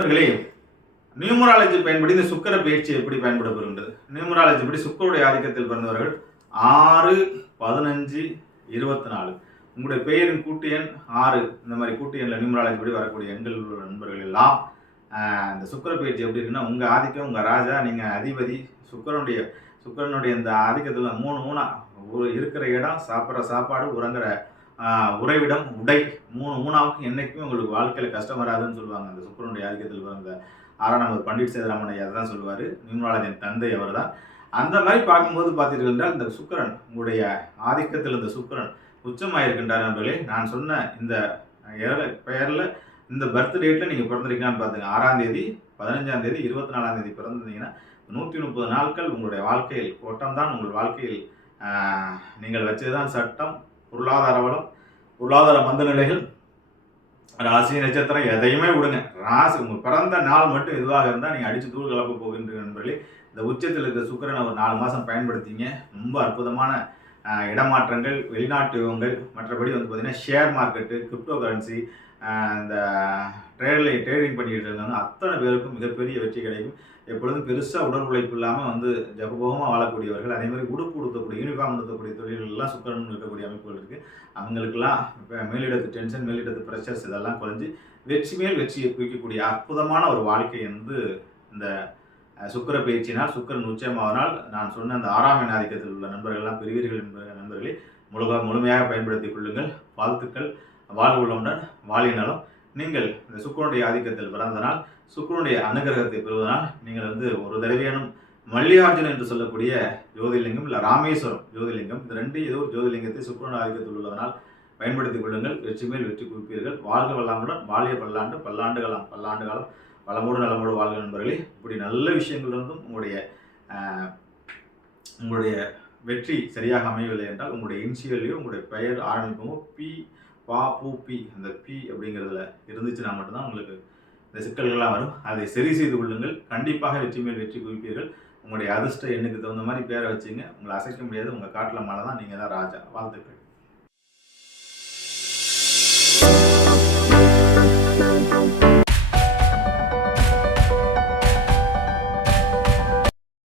நண்பர்களே, நியூமராலஜி பயன்படி இந்த சுக்கிர பயிற்சி எப்படி பயன்படப்படுகின்றது? நியூமராலஜி படி சுக்கிரனுடைய ஆதிக்கத்தில் பிறந்தவர்கள் 6, 15, 24 உங்களுடைய பெயரின் கூட்டு எண் 6 இந்த மாதிரி கூட்டு எண்ணில் நியூமராலஜி படி வரக்கூடிய எண்கள் உள்ள நண்பர்கள் எல்லாம் இந்த சுக்கிர பயிற்சி எப்படி இருக்குன்னா, உங்கள் ஆதிக்கம், உங்கள் ராஜா, நீங்கள் அதிபதி, சுக்கிரனுடைய இந்த ஆதிக்கத்தில் 3 இருக்கிற இடம், சாப்பிட்ற சாப்பாடு, உறங்குற உறைவிடம், உடை, 3 என்னைக்குமே உங்களுக்கு வாழ்க்கையில் கஷ்டம் வராதுன்னு சொல்லுவாங்க. அந்த சுக்கிரனுடைய ஆதிக்கத்தில் பிறந்த 6ஆம் நம்பர் பண்டிட் சேதுராமன் ஐயா தான் சொல்லுவார். நியூமராலஜியின் தந்தை அவர் தான். அந்த மாதிரி பார்க்கும்போது பார்த்தீர்கள் என்றால், இந்த சுக்கிரன் உங்களுடைய ஆதிக்கத்தில் இந்த சுக்கிரன் உச்சமாக இருக்கின்றார் நண்பர்களே. நான் சொன்ன இந்த பெயரில் இந்த பர்த் டேட்டில் நீங்கள் பிறந்திருக்கீங்கன்னு பார்த்துங்க. 6ஆம் தேதி, 15ஆம் தேதி, 24ஆம் தேதி பிறந்திருந்தீங்கன்னா 130 நாட்கள் உங்களுடைய வாழ்க்கையில் ஓட்டம் தான். உங்கள் வாழ்க்கையில் நீங்கள் வச்சதுதான் சட்டம், பொருளாதார வளம், பொருளாதார மந்த நிலைகள், ராசி நட்சத்திரம் எதையுமே விடுங்க. ராசி உங்கள் பிறந்த நாள் மட்டும் இதுவாக இருந்தால் நீங்கள் அடித்து தூள் கலப்ப போகின்ற நண்பர்களே. இந்த உச்சத்தில் இருக்கிற சுக்கிரனை ஒரு 4 மாதம் பயன்படுத்திங்க. ரொம்ப அற்புதமான இடமாற்றங்கள், வெளிநாட்டு யுகங்கள், மற்றபடி வந்து பார்த்திங்கன்னா ஷேர் மார்க்கெட்டு, கிரிப்டோ கரன்சி, இந்த ட்ரேடிங் பண்ணிக்கிட்டு இருக்காங்க அத்தனை பேருக்கும் மிகப்பெரிய வெற்றி கிடைக்கும். எப்பொழுதும் பெருசாக உடல் உழைப்பு இல்லாமல் வந்து ஜபபோகமாக வாழக்கூடியவர்கள், அதே மாதிரி உடுப்பு உடுத்தக்கூடிய, யூனிஃபார்ம் உடுத்தக்கூடிய தொழில்கள்லாம் சுக்கிரன் இருக்கக்கூடிய அமைப்புகள் இருக்குது. அவங்களுக்கெல்லாம் இப்போ மேலிடத்து டென்ஷன், மேலிடத்து ப்ரெஷர்ஸ் இதெல்லாம் குறைஞ்சி வெற்றி மேல் வெற்றியை குவிக்கக்கூடிய அற்புதமான ஒரு வாழ்க்கை வந்து இந்த சுக்கிர பயிற்சியினால், சுக்கிரன் உச்சமாவனால் நான் சொன்ன அந்த 6ஆம் எண் ஆதிக்கத்தில் உள்ள நண்பர்கள்லாம் பெறுவீர்கள் என்ற நண்பர்களை முழுமையாக பயன்படுத்திக் கொள்ளுங்கள். வாழ்த்துக்கள். வாழ்வு உள்ளவுடன் வாழிய நலம். நீங்கள் இந்த சுக்கிரனுடைய ஆதிக்கத்தில் பிறந்தனால், சுக்கிரனுடைய அனுகிரகத்தை பெறுவதனால் நீங்கள் வந்து ஒரு தடவையானும் மல்லிகார்ஜுன் என்று சொல்லக்கூடிய ஜோதிர்லிங்கம் இல்லை ராமேஸ்வரம் ஜோதிர்லிங்கம், இந்த 2 ஏதோ ஒரு ஜோதிர்லிங்கத்தை சுக்கிரனுடைய ஆதிக்கத்தில் உள்ளதனால் பயன்படுத்திக் கொள்ளுங்கள். வெற்றி மேல் வெற்றி குவிப்பீர்கள். வாழ்க வல்லாமுடன் வாழிய பல்லாண்டு காலம் வளமோடு நலமோடு வாழ்க நண்பர்களே. இப்படி நல்ல விஷயங்கள் இருந்தும் உங்களுடைய வெற்றி சரியாக அமையவில்லை என்றால், உங்களுடைய இனிஷியல்லையோ உங்களுடைய பெயர் ஆரம்பிப்போமோ பி அந்த பி அப்படிங்கிறதுல இருந்துச்சுன்னா மட்டும்தான் உங்களுக்கு இந்த சிக்கல்கள்லாம் வரும். அதை சரி செய்து கொள்ளுங்கள். கண்டிப்பாக வெற்றி மேல் வெற்றி குவிப்பீர்கள். உங்களுடைய அதிர்ஷ்ட எண்ணுக்கு தகுந்த மாதிரி பேரை வச்சுங்க. உங்களை அசைக்க முடியாது. உங்கள் காட்டில் மழை தான், நீங்கள் தான் ராஜா. வாழ்த்துக்கள்.